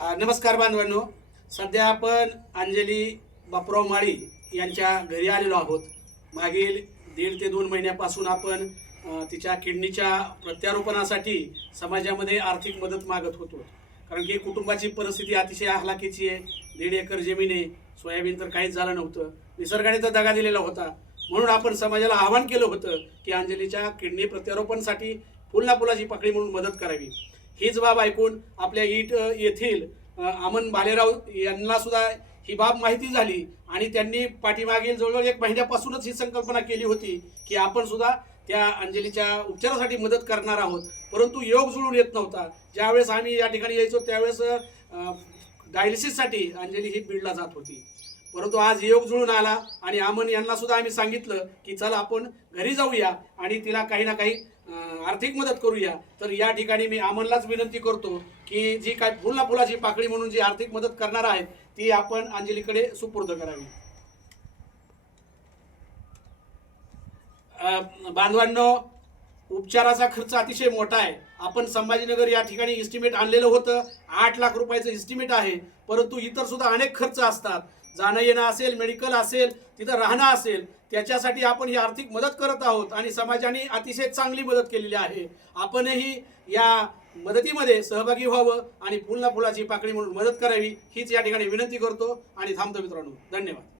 नमस्कार बांधवांनो. सध्या आपण अंजली बापराव माळी यांच्या घरी आलेलो आहोत. मागील दीड ते दोन महिन्यापासून आपण तिच्या किडनीच्या प्रत्यारोपणासाठी समाजामध्ये आर्थिक मदत मागत होतो. कारण की कुटुंबाची परिस्थिती अतिशय हलाखीची आहे. दीड एकर जमीन आहे. सोयाबीन तर काहीच झालं नव्हतं. निसर्गाने तर दगा दिलेला होता. म्हणून आपण समाजाला आवाहन केलं होतं की अंजलीच्या किडनी प्रत्यारोपणासाठी फुलना फुलाची पकडी म्हणून मदत करावी. हीच बाब ऐकून आपल्या ईट येथील अमन भालेराव यांना सुद्धा ही बाब माहिती झाली आणि त्यांनी पाठीमागील जवळजवळ एक महिन्यापासूनच ही संकल्पना केली होती की आपण सुद्धा त्या अंजलीच्या उपचारासाठी मदत करणार आहोत. परंतु योग जुळून येत नव्हता. ज्यावेळेस आम्ही या ठिकाणी यायचो त्यावेळेस डायलिसिससाठी अंजली ही बीडला जात होती. परंतु आज योग जुळून आला आणि अमन यांना सुद्धा आम्ही सांगितलं की चला आपण घरी जाऊया आणि तिला काही ना काही आर्थिक मदत करूया. तर या ठिकाणी मी अमनलाच विनंती करतो की जी काय फुला फुलाची पाकळी म्हणून जी आर्थिक मदत करणार आहेत ती आपण अंजलीकडे सुपूर्द करावी. बांधवांनो उपचाराचा खर्च अतिशय मोठा आहे. आपण संभाजीनगर या ठिकाणी इस्टिमेट आणलेलं होतं. आठ लाख रुपयाचं इस्टिमेट आहे. परंतु इतर सुद्धा अनेक खर्च असतात. जाणं येणं असेल मेडिकल असेल तिथं राहणं असेल त्याच्यासाठी आपण ही आर्थिक मदत करत आहोत आणि समाजाने अतिशय चांगली मदत केलेली आहे. आपणही या मदतीमध्ये सहभागी व्हावं आणि फुलना फुलाची पाकळी म्हणून मदत करावी हीच या ठिकाणी विनंती करतो आणि थांबतो मित्रांनो. धन्यवाद.